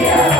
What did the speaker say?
Yeah.